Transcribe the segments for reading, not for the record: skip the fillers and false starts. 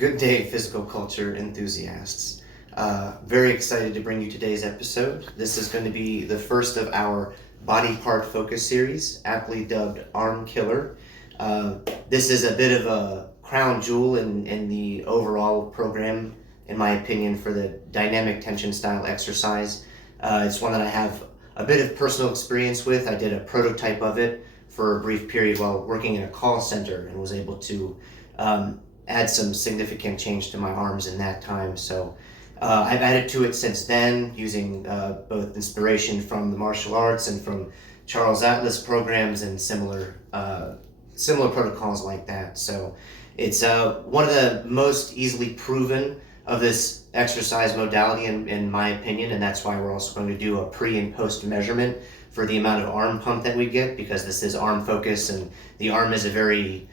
Good day, physical culture enthusiasts. Very excited to bring you today's episode. This is going to be the first of our body part focus series, aptly dubbed Arm Killer. This is a bit of a crown jewel in the overall program, in my opinion, for the dynamic tension style exercise. It's one that I have a bit of personal experience with. I did a prototype of it for a brief period while working in a call center and was able to add some significant change to my arms in that time. So I've added to it since then, using both inspiration from the martial arts and from Charles Atlas programs and similar protocols like that. So it's one of the most easily proven of this exercise modality in my opinion, and that's why we're also going to do a pre and post measurement for the amount of arm pump that we get, because this is arm focus and the arm is a very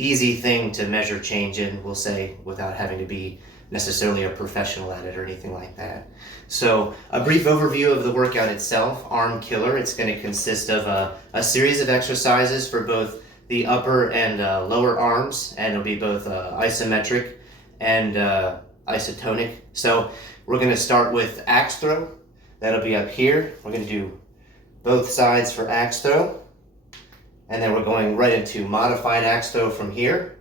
easy thing to measure change in, we'll say, without having to be necessarily a professional at it or anything like that. So a brief overview of the workout itself, Arm Killer. It's going to consist of a series of exercises for both the upper and lower arms, and it'll be both isometric and isotonic. So we're going to start with axe throw. That'll be up here. We're going to do both sides for axe throw. And then we're going right into modified axe throw from here.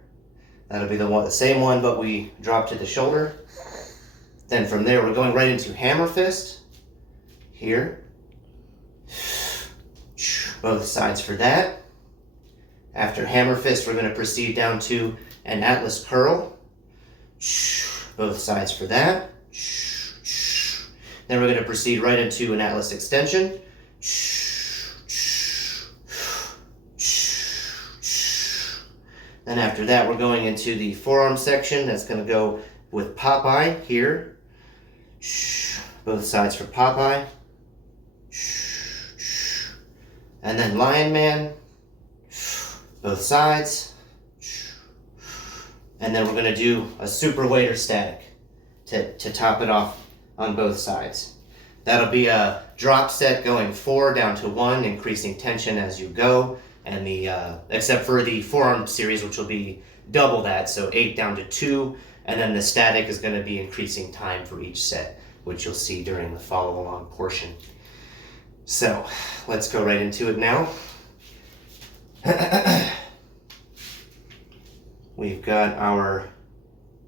That'll be the same one, but we drop to the shoulder. Then from there, we're going right into hammer fist. Here. Both sides for that. After hammer fist, we're going to proceed down to an Atlas curl. Both sides for that. Then we're going to proceed right into an Atlas extension. Then after that, we're going into the forearm section. That's going to go with Popeye here. Both sides for Popeye. And then Lion Man. Both sides. And then we're going to do a super weight or static to top it off on both sides. That'll be a drop set going 4 down to 1, increasing tension as you go. And the except for the forearm series, which will be double that, so 8 down to 2, and then the static is going to be increasing time for each set, which you'll see during the follow along portion. So let's go right into it now. We've got our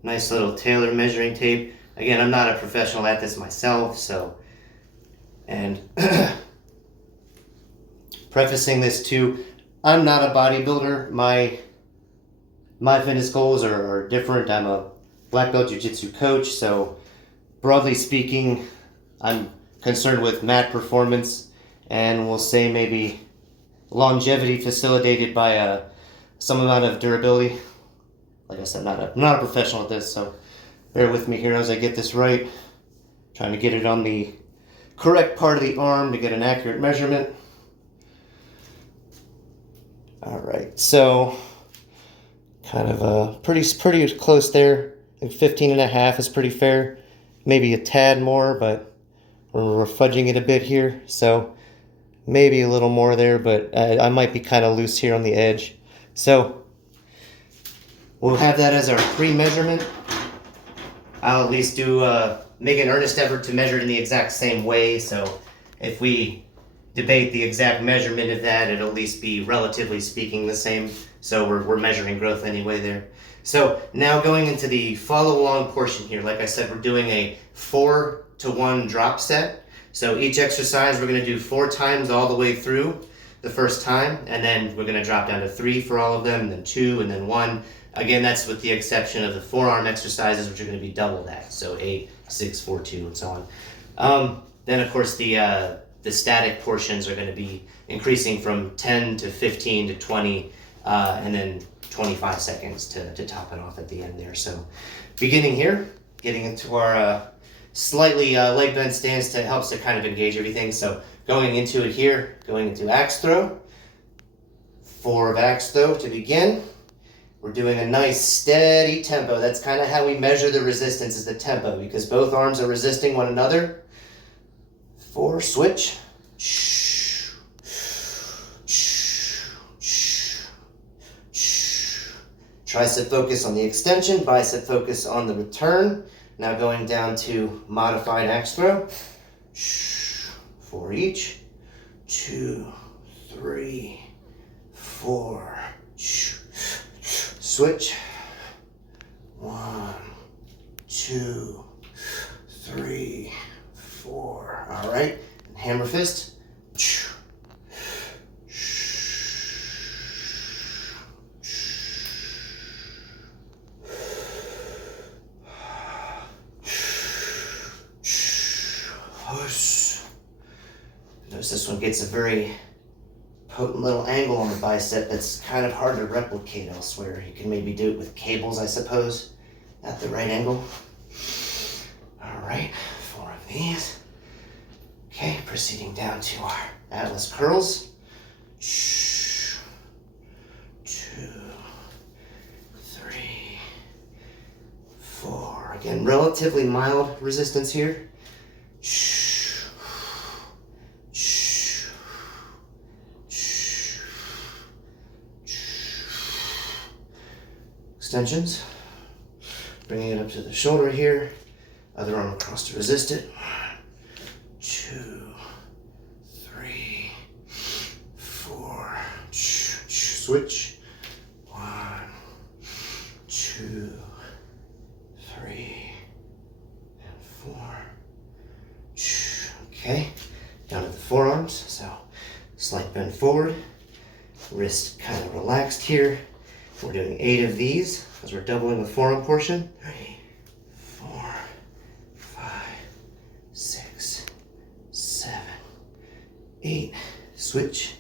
nice little tailor measuring tape. Again, I'm not a professional at this myself, and prefacing this too, I'm not a bodybuilder. My fitness goals are different. I'm a black belt jiu-jitsu coach, so broadly speaking, I'm concerned with mat performance, and we'll say maybe longevity facilitated by some amount of durability. Like I said, not a professional at this, so bear with me here as I get this right. Trying to get it on the correct part of the arm to get an accurate measurement. All right, so kind of pretty close there. I think 15.5 is pretty fair. Maybe a tad more, but we're fudging it a bit here. So maybe a little more there, but I might be kind of loose here on the edge. So we'll have that as our pre-measurement. I'll at least make an earnest effort to measure it in the exact same way. So if we debate the exact measurement of that, it'll at least be relatively speaking the same. So we're measuring growth anyway there. So now going into the follow along portion here, like I said, we're doing a 4 to 1 drop set. So each exercise we're going to do 4 times all the way through the first time, and then we're going to drop down to 3 for all of them, and then 2, and then 1. Again, that's with the exception of the forearm exercises, which are going to be double that. So 8, 6, 4, 2, and so on. Then of course the static portions are going to be increasing from 10 to 15 to 20, and then 25 seconds to top it off at the end there. So beginning here, getting into our slightly leg bend stance to helps to kind of engage everything. So going into it here, going into axe throw, 4 of axe throw to begin. We're doing a nice steady tempo. That's kind of how we measure the resistance, is the tempo, because both arms are resisting one another. 4, switch. Tricep focus on the extension, bicep focus on the return. Now going down to modified axe throw. 4 each. 2, 3, 4. Switch. 1, 2, 3, 4. All right. And hammer fist. Notice this one gets a very potent little angle on the bicep that's kind of hard to replicate elsewhere. You can maybe do it with cables, I suppose, at the right angle. All right, 4 of these. Okay, proceeding down to our Atlas curls. 2, 3, 4. Again, relatively mild resistance here. Extensions. Bringing it up to the shoulder here. Other arm across to resist it. 2, 3, 4. Switch. 1, 2, 3, and 4. Okay. Down to the forearms. So slight bend forward. Wrist kind of relaxed here. We're doing 8 of these because we're doubling the forearm portion. 3, 4, 5, 6, 7, 8. Switch.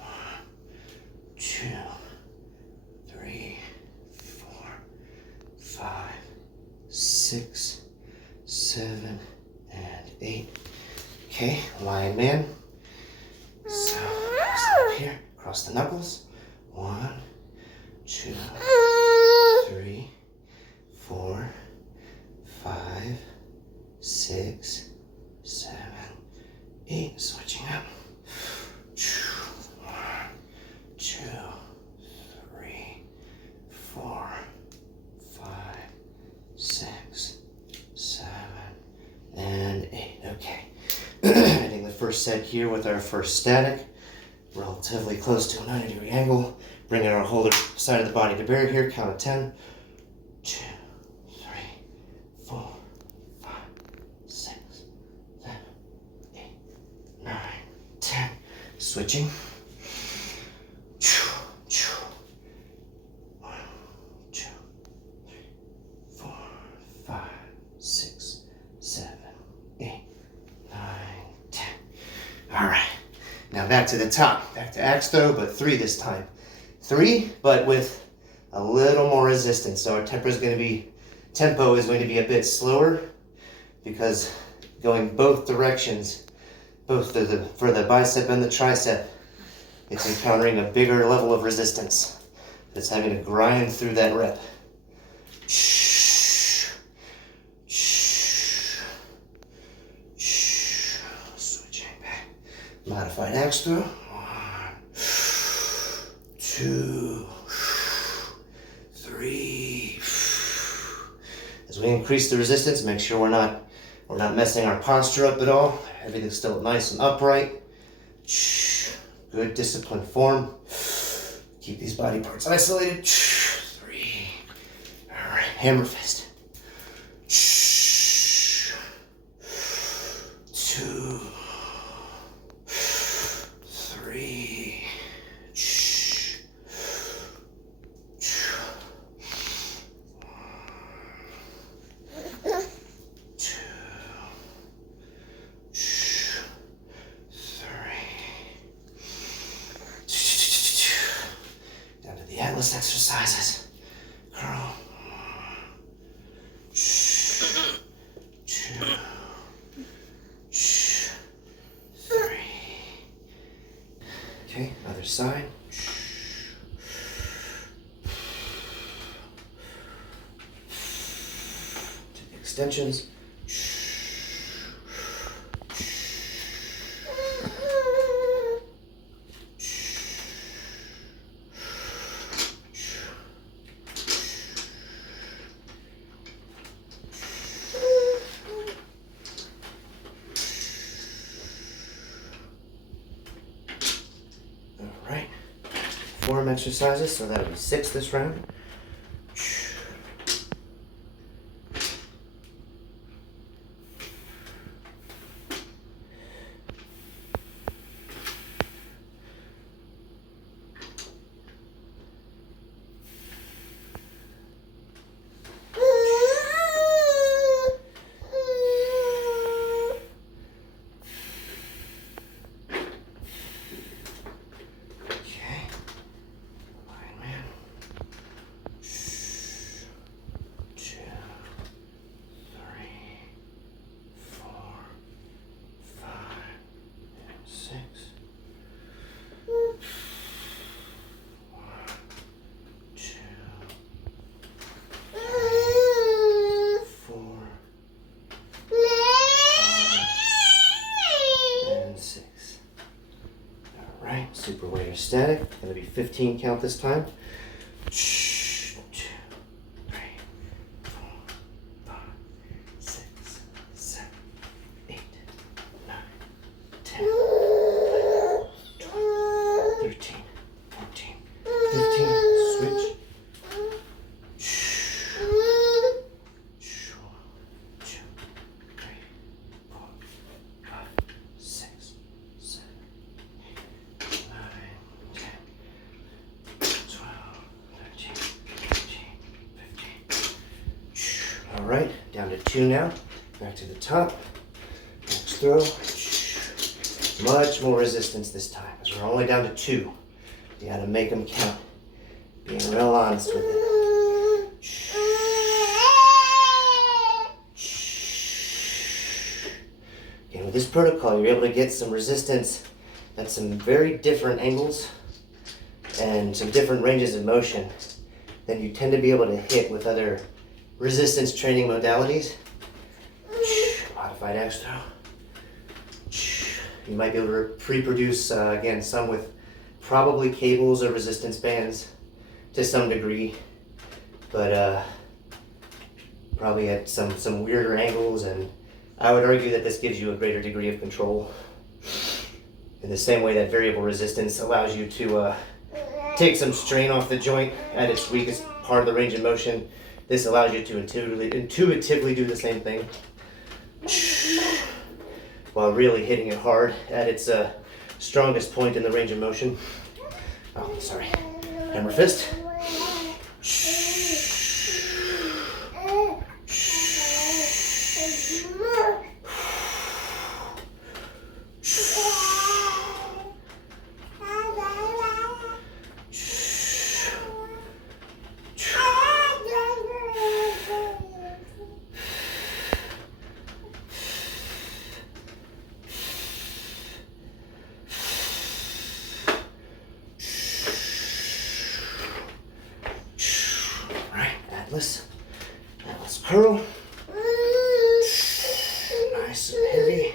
1, 2, 3, 4, 5, 6, 7, and 8. Okay, lion man. So, up here, cross the knuckles. 1, 2, 3, 4, 5, 6, 7, 8. Switching up. 1, 2, 3, 4, 5, 6, 7, and 8. Okay. Ending the first set here with our first static. Relatively close to a 90-degree angle. Bringing our whole side of the body to bear here. Count of 10. 2, 3, 4, 5, 6, 7, 8, 9, 10. Switching. 1, 2, 3, 4, 5, 6, 7, 8, 9, 10. All right. Now back to the top, back to axe throw, but 3 this time. 3, but with a little more resistance. So our tempo is going to be a bit slower because going both directions, both for the bicep and the tricep, it's encountering a bigger level of resistance. It's having to grind through that rep. Modified axe throw. 1, 2, 3. As we increase the resistance, make sure we're not messing our posture up at all. Everything's still nice and upright. Good disciplined form. Keep these body parts isolated. 3. All right, hammer fist. 2, 3. 2, 3. Down to the Atlas exercises. Curl. 2, 3. Okay, other side. To the extensions. exercises, so that'll be 6 this round. Super weight or static. Gonna be 15 count this time. 1, 2, 3, 4, 5, 6, 7, 8, 9, 10, 11, 12, 13, 14, 15. Switch. 2 now, back to the top, next throw, much more resistance this time, because we're only down to 2. You gotta make them count, being real honest with it. Okay, with this protocol, you're able to get some resistance at some very different angles and some different ranges of motion than you tend to be able to hit with other resistance training modalities. Modified axe throw. You might be able to pre-produce, again, some with probably cables or resistance bands to some degree, but probably at some weirder angles, and I would argue that this gives you a greater degree of control. In the same way that variable resistance allows you to take some strain off the joint at its weakest part of the range of motion, this allows you to intuitively do the same thing while really hitting it hard at its strongest point in the range of motion. Oh, sorry. Hammer fist. Let's curl. Nice and heavy.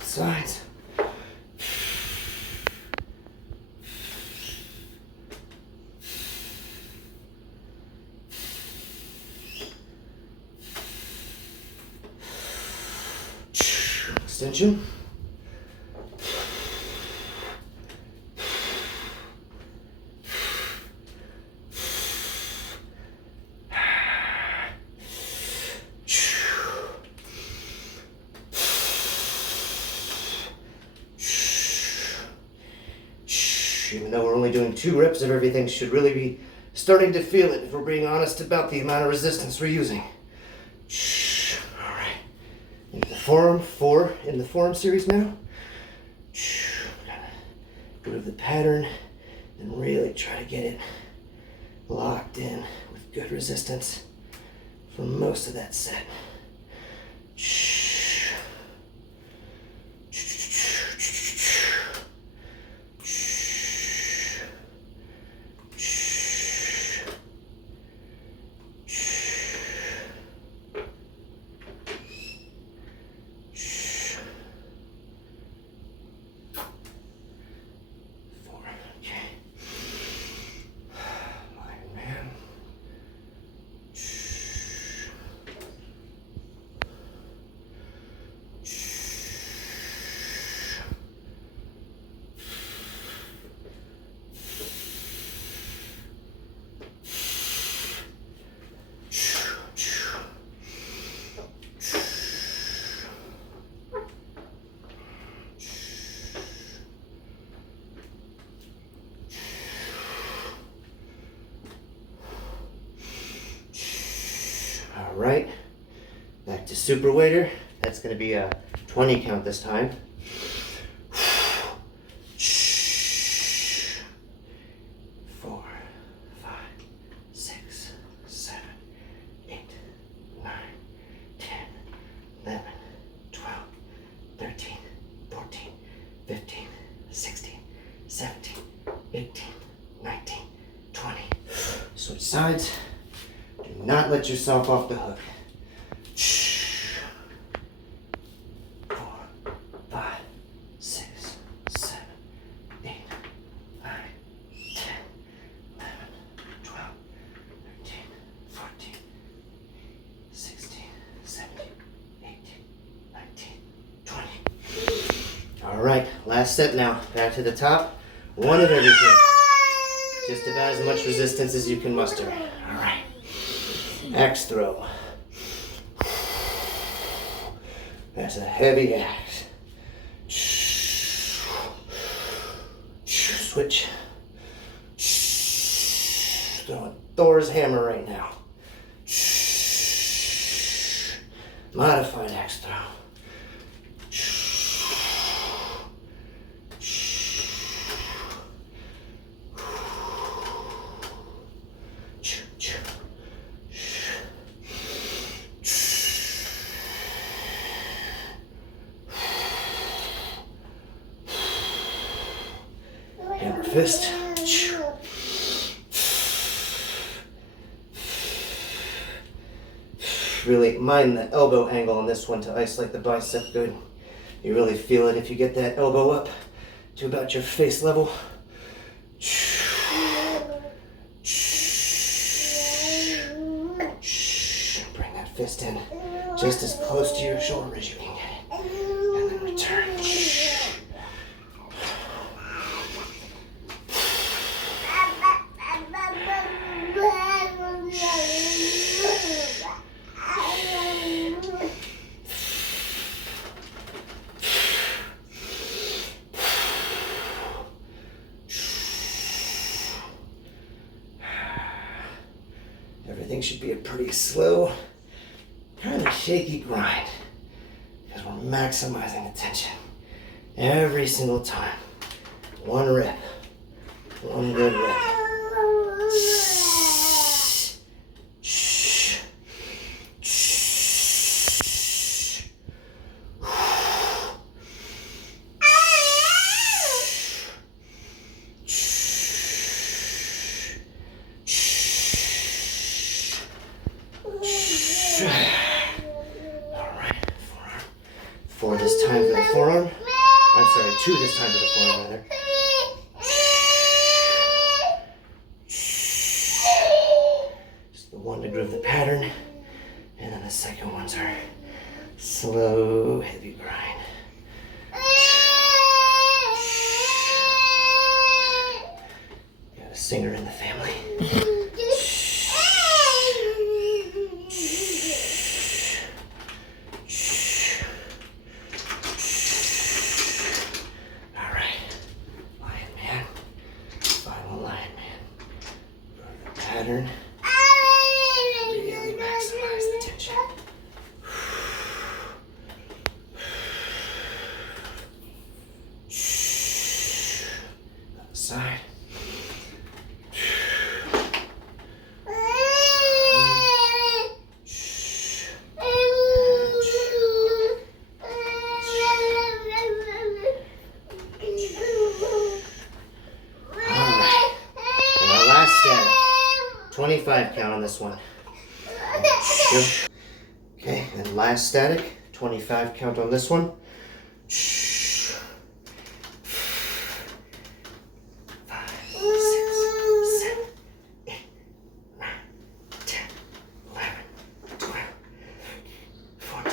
Sides. Extension. Even though we're only doing 2 reps of everything, should really be starting to feel it if we're being honest about the amount of resistance we're using. All right, into the forearm, 4 in the forearm series now. Go to the pattern and really try to get it locked in with good resistance for most of that set. super waiter, that's going to be a 20 count this time. 4, 5, 6, 7, 8, 9, 10, 11, 12, 13, 14, 15, 16, 17, 18, 19, 20. Switch sides. Do not let yourself off the hook. 4, 5, 6, 7, 8, 9, 10, 11, 12, 13, 14, 16, 17, 18, 19, 20. All right, last set now. Back to the top. One of everything. Just about as much resistance as you can muster. All right. Axe throw. That's a heavy axe. Switch. Throwing Thor's hammer right now. Modified axe throw. Hammer fist. Really mind the elbow angle on this one to isolate the bicep good. You really feel it if you get that elbow up to about your face level. Bring that fist in just as close to your shoulder as you can get it. And then return. Everything should be a pretty slow, kind of shaky grind because we're maximizing the tension every single time. One rep, one good rep. Alright, forearm. 4 this time for the forearm. I'm sorry, 2 this time for the forearm, rather. Just the one to groove the pattern. And then the second ones are slow, heavy grind. Got a singer in the family. Pattern. Really maximize the tension. Other side. Alright. And our last step. 25 count on this one. Okay, and last static, 25 count on this one. 5, 6, 7, 8, 9, 10, 11, 12, 14,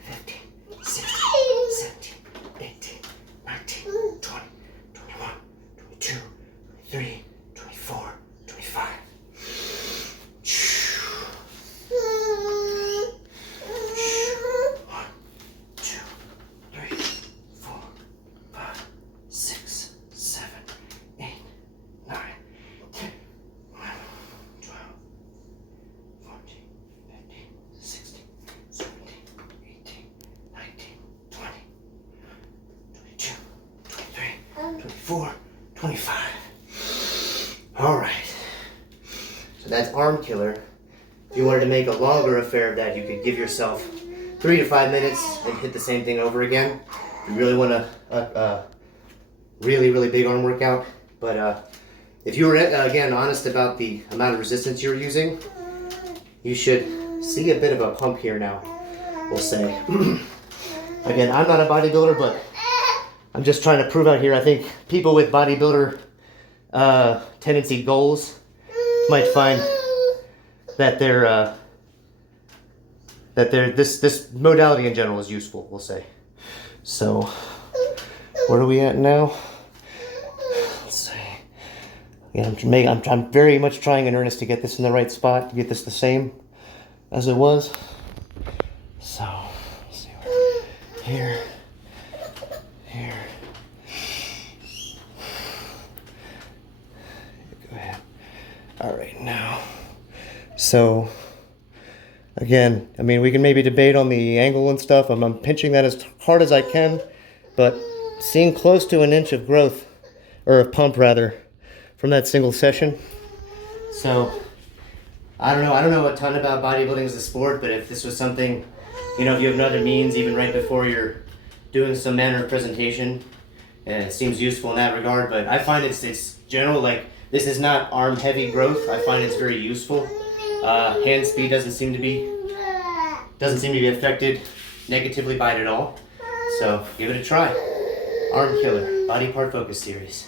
15, 16, 17, 18, 19, 20, 21, 22, 23, 24, 25. 1, 2, 3, 4, 24, 25. All right. So that's arm killer. If you wanted to make a longer affair of that, you could give yourself 3 to 5 minutes and hit the same thing over again. If you really want a really big arm workout. But if you were, again, honest about the amount of resistance you're using, you should see a bit of a pump here now, we'll say. Again, I'm not a bodybuilder, but I'm just trying to prove out here. I think people with bodybuilder tendency goals might find that this modality in general is useful, we'll say. So, where are we at now? Let's see. Yeah, I'm very much trying in earnest to get this in the right spot, to get this the same as it was. So, let's see here. Go ahead. All right, now. So, again, I mean, we can maybe debate on the angle and stuff. I'm pinching that as hard as I can, but seeing close to an inch of growth, or of pump rather, from that single session. So, I don't know a ton about bodybuilding as a sport, but if this was something, if you have another means, even right before you're doing some manner of presentation, and it seems useful in that regard, but I find it's general, like, this is not arm heavy growth. I find it's very useful. Hand speed doesn't seem to be affected negatively by it at all. So give it a try. Arm Killer, Body Part Focus Series.